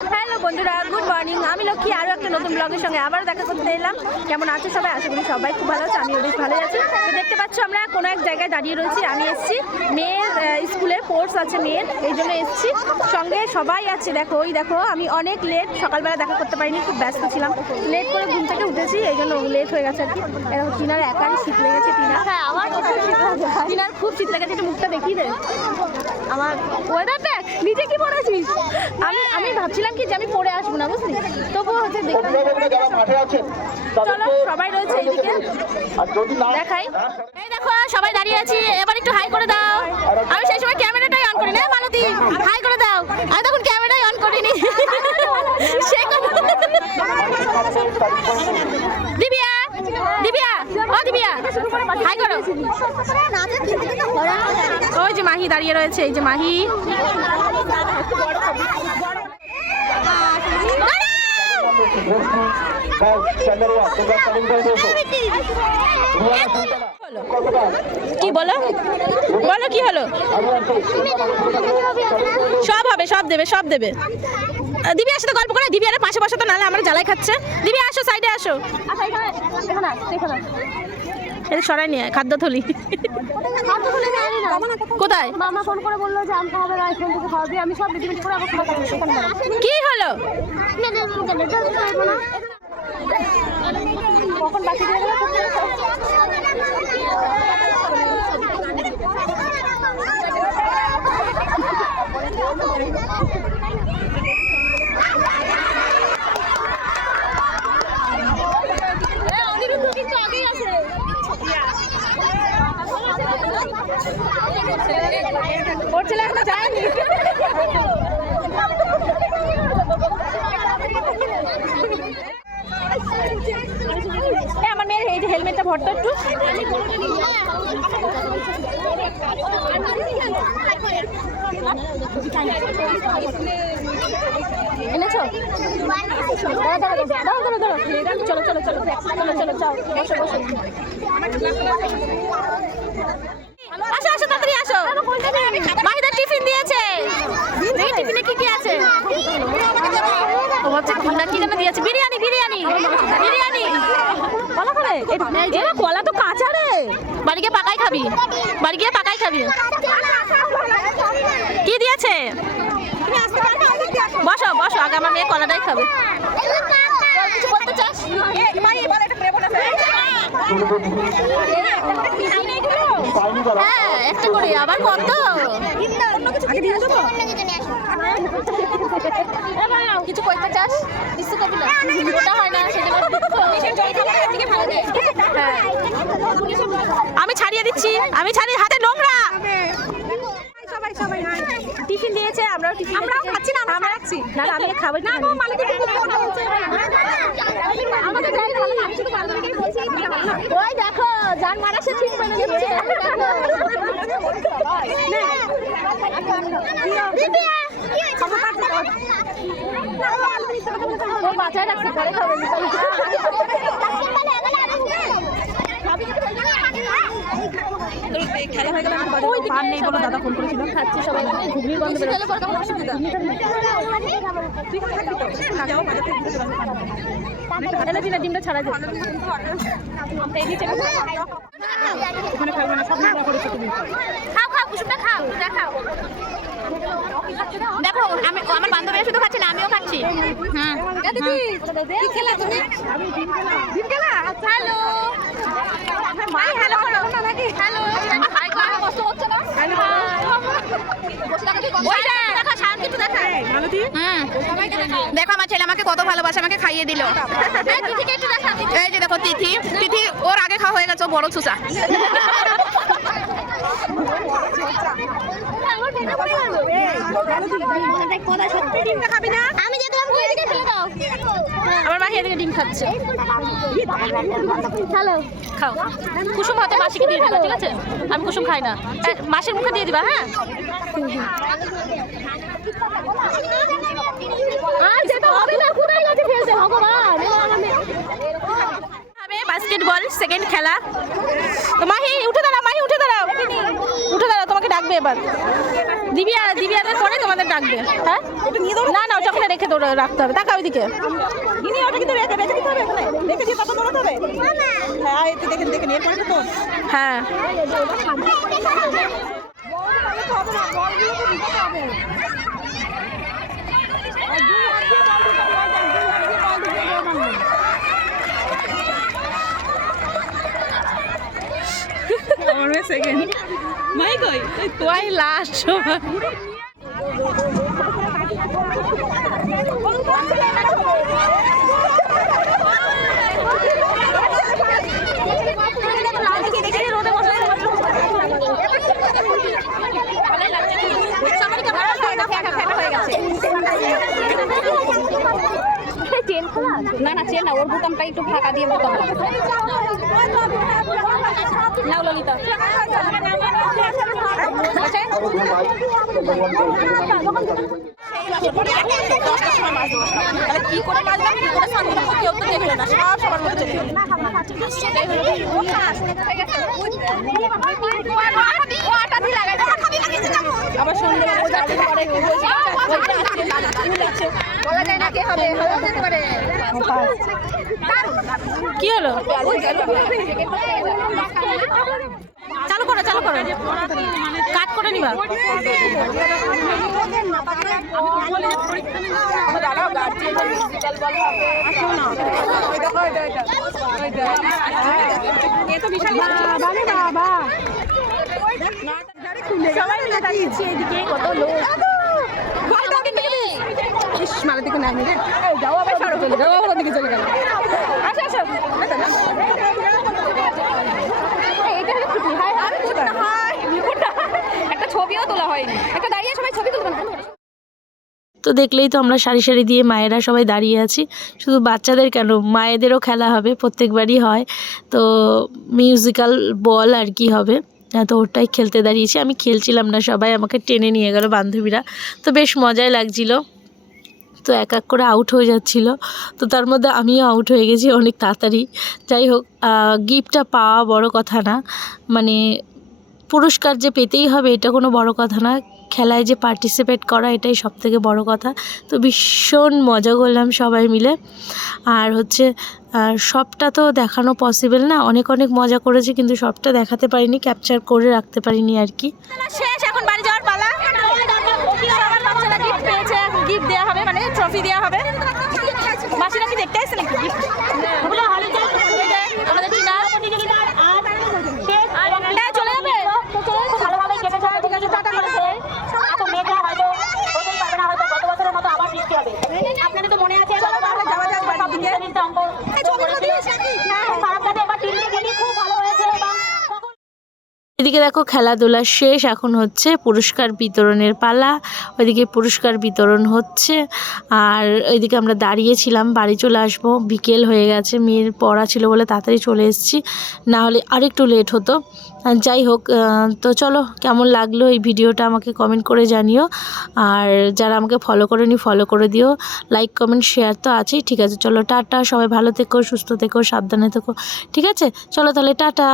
Hello বন্ধুরা, good morning. আমি লক্ষ্মী আরও একটা নতুন ব্লগের সঙ্গে আবার দেখা করতে এলাম। কেমন আছে সবাই? আশা করি সবাই খুব ভালো আছে, আমিও বেশ ভালো আছি। তো দেখতে পাচ্ছ আমরা কোনো এক জায়গায় দাঁড়িয়ে রয়েছি। আমি এসেছি মেয়ের স্কুলের কোর্স আছে মেয়ের, এই জন্য এসেছি। সঙ্গে সবাই আছে, দেখো ওই দেখো। আমি অনেক লেট, সকালবেলা দেখা করতে পারিনি, খুব ব্যস্ত ছিলাম। লেট করে ঘুম থেকে উঠেছি, এই জন্য লেট হয়ে গেছে আর কি। এরকম টিনার একাই শীত লেগেছে। টিনার খুব শীত লেগেছে, একটু মুখটা দেখিয়ে দে। আমার ওয়েদার দেখ, নিজে কি পড়েছিস? আমি ভাবছিলাম কি যে আমি পড়ে আসবো না, বুঝলি? তবুও হচ্ছে চলো, সবাই রয়েছে এইদিকে, দেখাই। এই দেখো সবাই দাঁড়িয়ে আছি, এবার একটু হাই করে দাও। আমি সেই সময় ক্যামেরাটাই অন করি না, মালতী হাই করে দাও। আমি তখন ক্যামেরাই অন করিনি। দিবিয়া, দিবিয়া, ও দিবিয়া, হাই করো। ওই যে মাহি দাঁড়িয়ে রয়েছে, এই যে মাহি। কি বলো বলো, কি হলো? সব হবে, সব দেবে, সব দেবে। দিবিয়ার সাথে গল্প করে, দিবিয়ার পাশে বসে তো, নাহলে আমরা জ্বালাই খাচ্ছে। দিবিয়া আসো, সাইডে আসো। এটা সরাই নিয়ে খাদ্য থলি। কোথায়? মামা ফোন করে বললো যে আমটা হবে না, এখান থেকে খাওয়াবি। আমি সব রেডিমেড করে আবার কি হলো? কখন বাকি দিয়ে গেল? ওর ছেলে এখনো যায়নি। আমার মেয়ের এই যে হেলমেটটা ভরতো একটু। এনেছো? চলো চলো চলো চলো চলো যাও, বসো বসো। আসো আসো, তাড়াতাড়ি আসো। মাহিদার টিফিন দিয়েছে। দেখি টিফিনে কি কি আছে। ও হচ্ছে কি যেন দিয়েছে, বিরিয়ানি বিরিয়ানি বিরিয়ানি। কলা খাবে? এরা কলা তো কাঁচা রে। বাড়ি গিয়ে পাকাই খাবি, বাড়ি গিয়ে পাকাই খাবি। কি দিয়েছে? বসো বসো, আগে আমার মেয়ে কলাটাই খাবে। কিছু বলতে চাস? হ্যাঁ, একটা করে। আবার কত? কিছু করতে চাস? কিছু করবি না, ওটা হয় না। আমি ছাড়িয়ে দিচ্ছি, আমি ছাড়িয়ে, হাতে নোংরা। সবাই সবাই টিফিন দিয়েছে, আমরাও টিফিন, আমরাও খাচ্ছি না, আমরা খাচ্ছি না। আমি খাবো না, আমাদের ওই দেখো জান মারা সে ঠিক বলে দিচ্ছে। ও বাঁচায় রাখছে, পরে খাবে। খেলা হয়ে গেল, দাদা ফোন করেছিল, খাচ্ছি সবাই। ঘুগনির গন্ধ বেরোচ্ছে। ডিমটা ছাড়া যায়। খাও খাও, কুসুমটা খাও, দেখাও। দেখো আমার বান্ধবীরা শুধু খাচ্ছে না, আমিও খাচ্ছি। হ্যাঁ, হ্যালো মাই, হ্যালো করো। হ্যালো, হাই করো। কষ্ট হচ্ছে না? দেখো আমার ছেলে আমাকে কত ভালোবাসে, আমাকে খাইয়ে দিল। এই যে দেখো তিথি, তিথি ওর আগে খাওয়া হয়ে গেছে, বড় চুচা। আমার মা এদিকে ডিম খাচ্ছে। খাও। কুসুম হাতে মাসিকে দিয়ে দিবা, ঠিক আছে? আমি কুসুম খাই না, মাসির মুখে দিয়ে দিবা। হ্যাঁ, বাস্কেটবল সেকেন্ড খেলা। তো মাহি উঠে দাঁড়াও, মাহি উঠে দাঁড়াও, উঠে দাঁড়াও, তোমাকে ডাকবো। ডাকবে এবার, দিবিয়াদের পরে তোমাদের ডাকবে। হ্যাঁ না না, ওটা ওখানে রেখে রাখতে হবে। টাকা ওইদিকে হ্যাঁ। সেকেন্ড মাই কই তোয়াই লাস্ট না না চেন না, ওর বোতামটা একটু ফাঁকা দিয়ে বোতাম নাও ললিতা। কি করে মারলাম, কি করে শান্তি কেউ তো দেখলো না, সব সবার মধ্যে আবার কি হলো? চালু করো চালু করো, কাট করে নিবা। সবাই মিলে দাঁড়িয়েছি এইদিকে, কত লোক। মারা দিকে নামি রে, যাও আবার সরো চলে যাও, আবার দিকে চলে গেল। আচ্ছা আচ্ছা এটা হলো খুশি। হাই আমি একটা ছবিও তোলা হয়নি, একটা দাঁড়িয়ে সবাই ছবি তুলবেন। তো দেখলেই তো আমরা সারি সারি দিয়ে মায়েরা সবাই দাঁড়িয়ে আছি। শুধু বাচ্চাদের কেন, মায়েদেরও খেলা হবে, প্রত্যেকবারই হয়। তো মিউজিক্যাল বল আর কি হবে, তো ওটাই খেলতে দাঁড়িয়েছি। আমি খেলছিলাম না, সবাই আমাকে টেনে নিয়ে গেল বান্ধবীরা। তো বেশ মজাই লাগছিল। তো এক এক করে আউট হয়ে যাচ্ছিল, তো তার মধ্যে আমিও আউট হয়ে গেছি অনেক তাড়াতাড়ি। যাই হোক, গিফটটা পাওয়া বড় কথা না, মানে পুরস্কার যে পেতেই হবে এটা কোনো বড় কথা না, খেলায় যে পার্টিসিপেট করা এটাই সবথেকে বড় কথা। তো ভীষণ মজা করলাম সবাই মিলে। আর হচ্ছে সবটা তো দেখানো পসিবল না, অনেক অনেক মজা করেছি, কিন্তু সবটা দেখাতে পারিনি, ক্যাপচার করে রাখতে পারিনি আর কি। শেষ, এখন বাড়ি যাওয়ার পালা। সবার বাচ্চারা গিফট পেয়েছে, গিফট দেওয়া হবে, মানে ট্রফি দেওয়া হবে। মাসিরা কি দেখতে আসছে নাকি গিফট? আমাদের টিনা চলে যাবে, ভালোভাবে কেটেছে, ঠিক আছে, টাটা করেছে। আপনাদের তো মনে আছে যাওয়া যাক বাড়ির দিকে। এদিকে দেখো খেলাধুলা শেষ, এখন হচ্ছে পুরস্কার বিতরণের পালা। ওইদিকে পুরস্কার বিতরণ হচ্ছে, আর ওইদিকে আমরা দাঁড়িয়েছিলাম। বাড়ি চলে আসবো, বিকেল হয়ে গেছে, মেয়ের পড়া ছিল বলে তাড়াতাড়ি চলে এসেছি, না হলে আরেকটু লেট হতো। যাই হোক, তো চলো, কেমন লাগলো এই ভিডিওটা আমাকে কমেন্ট করে জানিও। আর যারা আমাকে ফলো করেনি ফলো করে দিও, লাইক কমেন্ট শেয়ার তো আছেই। ঠিক আছে, চলো টাটা, সবাই ভালো থেকো, সুস্থ থেকো, সাবধানে থেকো। ঠিক আছে, চলো তাহলে টাটা।